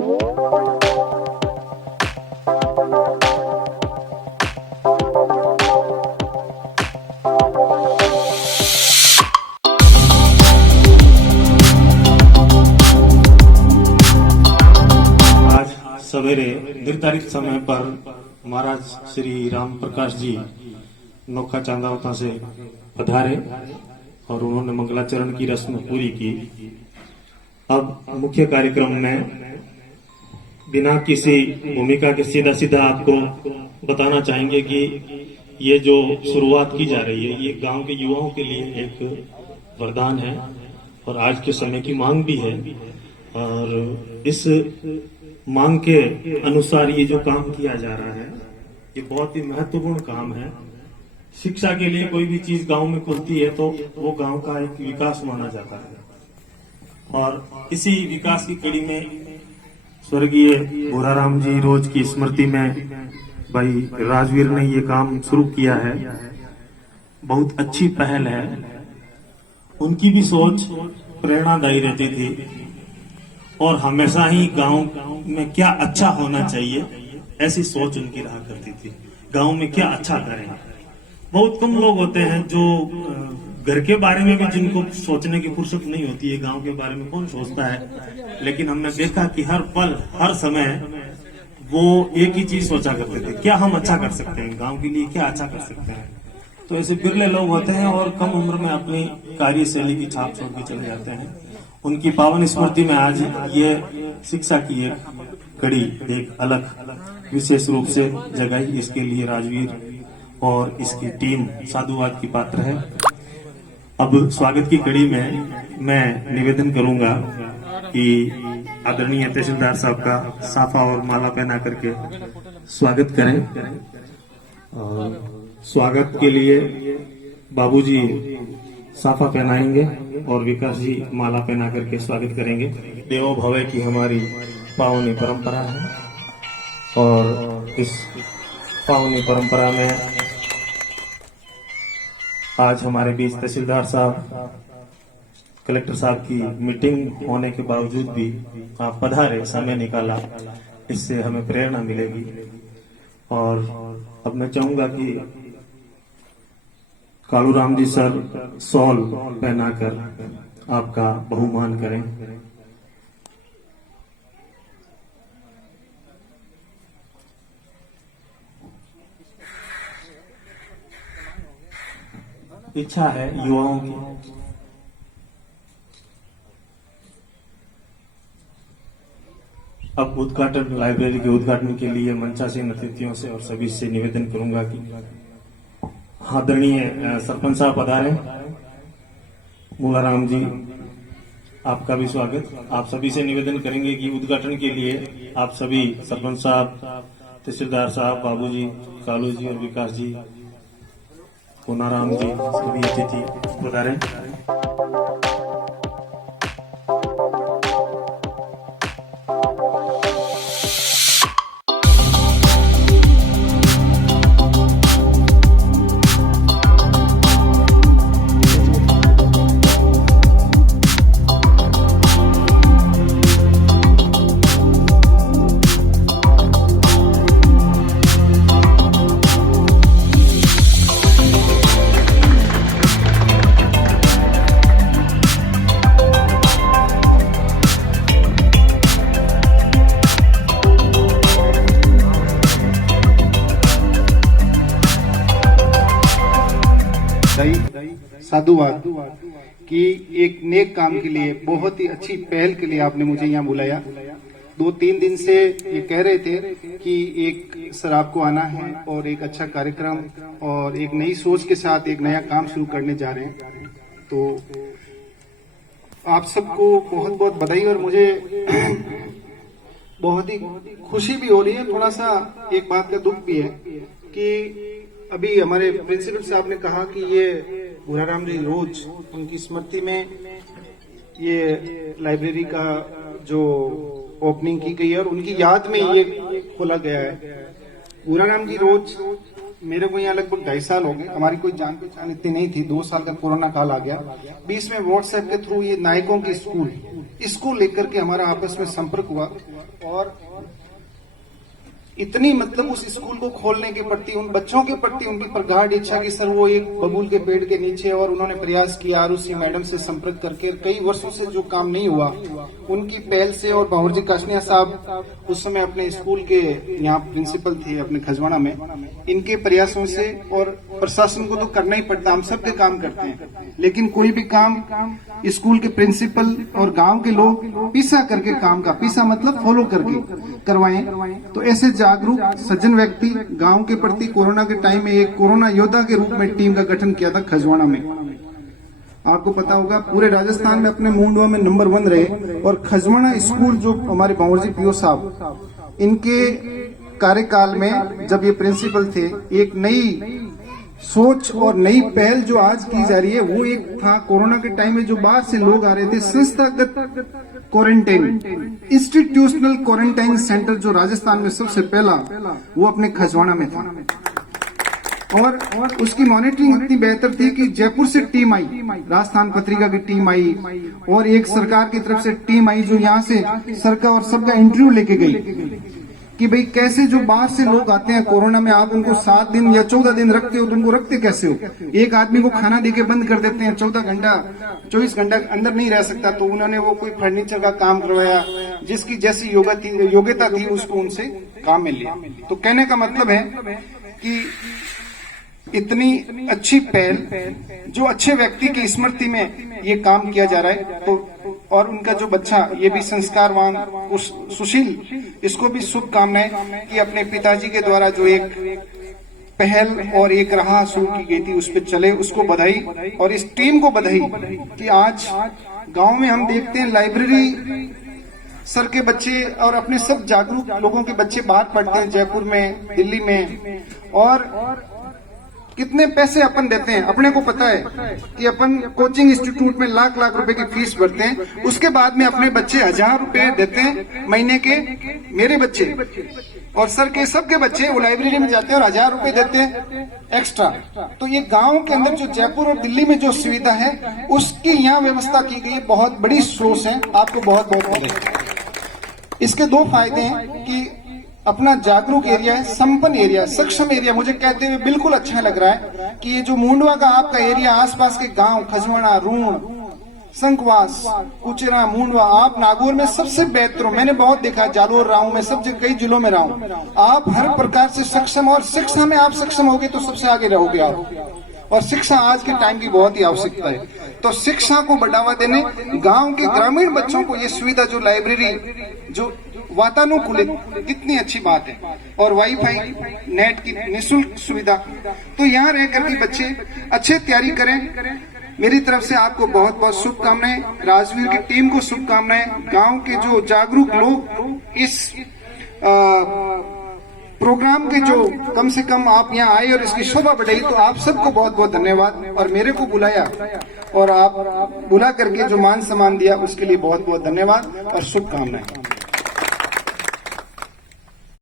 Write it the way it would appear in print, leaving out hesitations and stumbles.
सवेरे निर्धारित समय पर महाराज श्री राम प्रकाश जी नौका चांदावता से पधारे और उन्होंने मंगलाचरण की रस्म पूरी की। अब मुख्य कार्यक्रम में बिना किसी भूमिका के सीधा सीधा आपको बताना चाहेंगे कि ये जो शुरुआत की जा रही है ये गांव के युवाओं के लिए एक वरदान है और आज के समय की मांग भी है। और इस मांग के अनुसार ये जो काम किया जा रहा है ये बहुत ही महत्वपूर्ण काम है। शिक्षा के लिए कोई भी चीज गांव में खुलती है तो वो गांव का एक विकास माना जाता है और इसी विकास की कड़ी में स्वर्गीय भूराराम जी रोज की स्मृति में भाई राजवीर ने ये काम शुरू किया है। बहुत अच्छी पहल है। उनकी भी सोच प्रेरणादायी रहती थी और हमेशा ही गांव में क्या अच्छा होना चाहिए ऐसी सोच उनकी रहा करती थी। गांव में क्या अच्छा करें। बहुत कम लोग होते हैं जो घर के बारे में भी जिनको सोचने की फुर्सत नहीं होती है। गांव के बारे में कौन सोचता है। लेकिन हमने देखा कि हर पल हर समय वो एक ही चीज सोचा करते थे, क्या हम अच्छा कर सकते हैं, गांव के लिए क्या अच्छा कर सकते हैं। तो ऐसे बिरले लोग होते हैं और कम उम्र में अपनी कार्यशैली की छाप छोड़ के चले जाते हैं। उनकी पावन स्मृति में आज ये शिक्षा की एक कड़ी एक अलग विशेष रूप से जगाई। इसके लिए राजवीर और इसकी टीम साधुवाद की पात्र है। अब स्वागत की कड़ी में मैं निवेदन करूंगा कि आदरणीय तहसीलदार साहब का साफा और माला पहना करके स्वागत करें। और स्वागत के लिए बाबूजी साफा पहनाएंगे और विकास जी माला पहना करके स्वागत करेंगे। देवो भवे की हमारी पावनी परंपरा है और इस पावनी परंपरा में आज हमारे बीच तहसीलदार साहब कलेक्टर साहब की मीटिंग होने के बावजूद भी आप पधारे, समय निकाला, इससे हमें प्रेरणा मिलेगी। और अब मैं चाहूंगा कि कालूराम जी सर शॉल पहनाकर आपका बहुमान करें। इच्छा है युवाओं की। अब उद्घाटन लाइब्रेरी के उद्घाटन के लिए मंचासीन अतिथियों से और सभी से निवेदन करूंगा कि आदरणीय सरपंच साहब पधारे। मूलाराम जी आपका भी स्वागत। आप सभी से निवेदन करेंगे कि उद्घाटन के लिए आप सभी सरपंच साहब, तहसीलदार साहब, बाबूजी, कालू जी और विकास जी, पूनाराम जी, सभी अतिथि पधारे। साधुवाद कि एक नेक काम के लिए, बहुत ही अच्छी पहल के लिए आपने मुझे यहाँ बुलाया। 2-3 दिन से ये कह रहे थे कि एक सर आपको आना है और एक अच्छा कार्यक्रम और एक नई सोच के साथ एक नया काम शुरू करने जा रहे हैं। तो आप सबको बहुत बहुत बधाई। और मुझे बहुत ही खुशी भी हो रही है, थोड़ा सा एक बात का दुख भी है कि अभी हमारे प्रिंसिपल साहब ने कहा कि ये भूराराम जी रोज उनकी स्मृति में ये लाइब्रेरी का जो ओपनिंग की गई है और उनकी याद में ये खोला गया है। भूराराम जी रोज मेरे को यहाँ लगभग 2.5 साल हो गए। हमारी कोई जान पहचान इतनी नहीं थी। 2 साल का कोरोना काल आ गया। बीच में व्हाट्सएप के थ्रू ये नायकों की स्कूल लेकर के हमारा आपस में संपर्क हुआ और इतनी मतलब उस स्कूल को खोलने के प्रति, उन बच्चों के प्रति उनकी प्रगाढ़ इच्छा कि सर वो एक बबूल के पेड़ के नीचे, और उन्होंने प्रयास किया आरुषि मैडम से संपर्क करके कई वर्षों से जो काम नहीं हुआ उनकी पहल से, और भंवरजी काशनिया साहब उस समय अपने स्कूल के यहाँ प्रिंसिपल थे अपने खजवाड़ा में, इनके प्रयासों से, और प्रशासन को तो करना ही पड़ता, हम सबके काम करते हैं, लेकिन कोई भी काम स्कूल के प्रिंसिपल और गांव के लोग पीसा करके काम का, पीसा मतलब फॉलो करके करवाएं, तो ऐसे जागरूक सज्जन व्यक्ति गांव के प्रति कोरोना के टाइम में एक कोरोना योद्धा के रूप में टीम का गठन किया था खजवाड़ा में। आपको पता होगा पूरे राजस्थान में अपने मुंडवा में नंबर 1 रहे, और खजवाड़ा स्कूल जो हमारे भंवरजी पीओ साहब, इनके कार्यकाल में जब ये प्रिंसिपल थे, एक नई सोच और नई पहल जो आज की जा रही है वो एक था, कोरोना के टाइम में जो बाहर से लोग आ रहे थे, संस्थागत क्वारंटाइन, इंस्टीट्यूशनल क्वारंटाइन सेंटर जो राजस्थान में सबसे पहला वो अपने खजवाड़ा में था, और उसकी मॉनिटरिंग इतनी बेहतर थी कि जयपुर से टीम आई, राजस्थान पत्रिका की टीम आई, और एक सरकार की तरफ से टीम आई जो यहाँ से सरकार और सबका इंटरव्यू लेके गई कि भाई कैसे जो बाहर से लोग आते हैं कोरोना में, आप उनको 7 दिन या 14 दिन रखते हो, तो उनको रखते कैसे हो? एक आदमी को खाना देके बंद कर देते हैं, 14 घंटा 24 घंटा अंदर नहीं रह सकता, तो उन्होंने वो कोई फर्नीचर का काम करवाया, जिसकी जैसी योग्यता थी उसको उनसे काम में लिया। तो कहने का मतलब है कि इतनी अच्छी पहल जो अच्छे व्यक्ति की स्मृति में ये काम किया जा रहा है, तो और उनका जो बच्चा ये भी संस्कारवान सुशील, इसको भी शुभकामनाएं कि अपने पिताजी के द्वारा जो एक पहल और एक राह शुरू की गई थी उस पर चले, उसको बधाई, और इस टीम को बधाई कि आज गांव में हम देखते हैं लाइब्रेरी सर के बच्चे और अपने सब जागरूक लोगों के बच्चे बाहर पढ़ते हैं, जयपुर में, दिल्ली में, और कितने पैसे अपन देते हैं, अपने को पता है कि अपन कोचिंग इंस्टीट्यूट में लाख लाख रुपए की फीस भरते हैं, उसके बाद में अपने बच्चे 1000 रुपए देते हैं महीने के, मेरे बच्चे और सर के सबके बच्चे वो लाइब्रेरी में जाते हैं और 1000 रुपए देते हैं एक्स्ट्रा। तो ये गांव के अंदर जो जयपुर और दिल्ली में जो सुविधा है उसकी यहाँ व्यवस्था की गई, बहुत बड़ी सोच है, आपको बहुत बहुत बधाई। इसके 2 फायदे हैं कि अपना जागरूक एरिया है, संपन्न एरिया, सक्षम एरिया, मुझे कहते हुए बिल्कुल अच्छा लग रहा है कि ये जो मुंडवा का आपका एरिया, आसपास के गांव खजवाड़ा, रूण, संकवास, कुचेरा, मुंडवा, आप नागौर में सबसे बेहतर हो, मैंने बहुत देखा, जालोर रहा हूं मैं, सब जगह कई जिलों में रहा हूं, आप हर प्रकार से सक्षम, और शिक्षा में आप सक्षम होगे तो सबसे आगे रहोगे आप, और शिक्षा आज के टाइम की बहुत ही आवश्यकता है। तो शिक्षा को बढ़ावा देने, गांव के ग्रामीण बच्चों को ये सुविधा, जो लाइब्रेरी, जो वातानुकूलित, कितनी अच्छी बात है, और वाईफाई नेट की निःशुल्क सुविधा, तो यहाँ रह करके बच्चे अच्छे तैयारी करें। मेरी तरफ से आपको बहुत बहुत शुभकामनाएं, राजवीर की टीम को शुभकामनाएं, गांव के जो जागरूक लोग इस प्रोग्राम के जो कम से कम आप यहाँ आए और इसकी शोभा बढ़ाई, तो आप सबको बहुत बहुत धन्यवाद, और मेरे को बुलाया और आप बुला करके जो मान सम्मान दिया उसके लिए बहुत बहुत धन्यवाद और शुभकामनाएं।